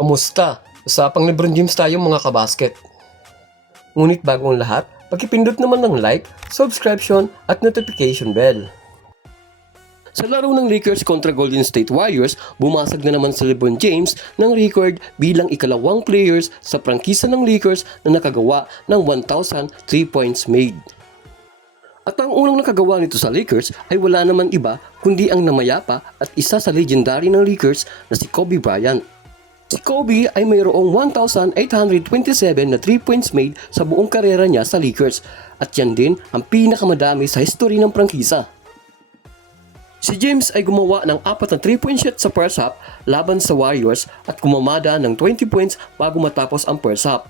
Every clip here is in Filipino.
Kamusta? Usapang LeBron James tayo mga kabasket. Ngunit bago ang lahat, pagkipindot naman ng like, subscription at notification bell. Sa laro ng Lakers kontra Golden State Warriors, bumasag na naman si LeBron James ng record bilang ikalawang players sa prangkisa ng Lakers na nakagawa ng 1,000 3 points made. At ang unang nakagawa nito sa Lakers ay wala naman iba kundi ang namayapa at isa sa legendary ng Lakers na si Kobe Bryant. Si Kobe ay mayroong 1,827 na 3 points made sa buong karera niya sa Lakers at yan din ang pinakamadami sa history ng prangkisa. Si James ay gumawa ng 4 na 3-point shot sa first half laban sa Warriors at kumamada ng 20 points bago matapos ang first half.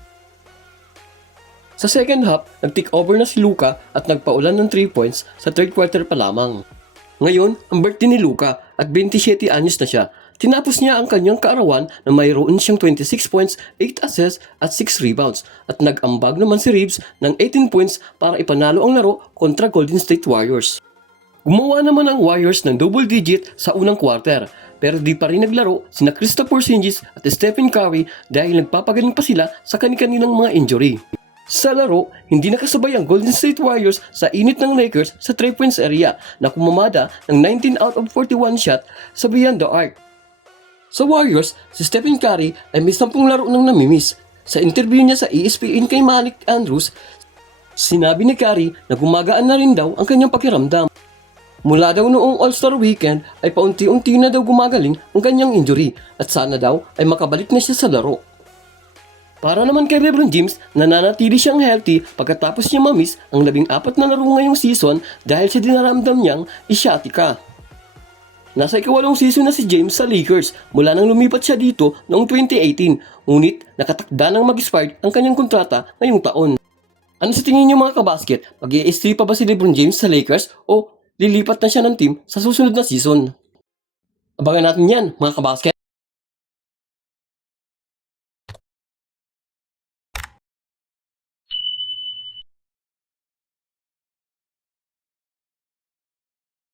Sa second half, nag-take over na si Luka at nagpaulan ng 3 points sa third quarter pa lamang. Ngayon, ang birthday ni Luka at 27 anyos na siya. Tinapos niya ang kanyang kaarawan na mayroon siyang 26 points, 8 assists at 6 rebounds at nag-ambag naman si Reeves ng 18 points para ipanalo ang laro kontra Golden State Warriors. Gumawa naman ang Warriors ng double digit sa unang quarter pero di pa rin naglaro sina Kristaps Porzingis at Stephen Curry dahil nagpapagaling pa sila sa kanilang mga injury. Sa laro, hindi nakasabay ang Golden State Warriors sa init ng Lakers sa 3 points area na kumamada ng 19 out of 41 shot sa beyond the arc. Sa Warriors, si Stephen Curry ay may 10 laro nang namimiss. Sa interview niya sa ESPN kay Malik Andrews, sinabi ni Curry na gumagaan na rin daw ang kanyang pakiramdam. Mula daw noong All-Star Weekend ay paunti-unti na daw gumagaling ang kanyang injury at sana daw ay makabalik na siya sa laro. Para naman kay LeBron James, nananatili siyang healthy pagkatapos niya mamiss ang 14 na laro ngayong season dahil sa dinaramdam niyang isyatika. Nasa ika-8 season na si James sa Lakers mula nang lumipat siya dito noong 2018, ngunit nakatakda ng mag-expire ang kanyang kontrata ngayong taon. Ano sa tingin niyo mga kabasket? Mag-i-stay pa ba si LeBron James sa Lakers o lilipat na siya ng team sa susunod na season? Abangan natin yan mga kabasket.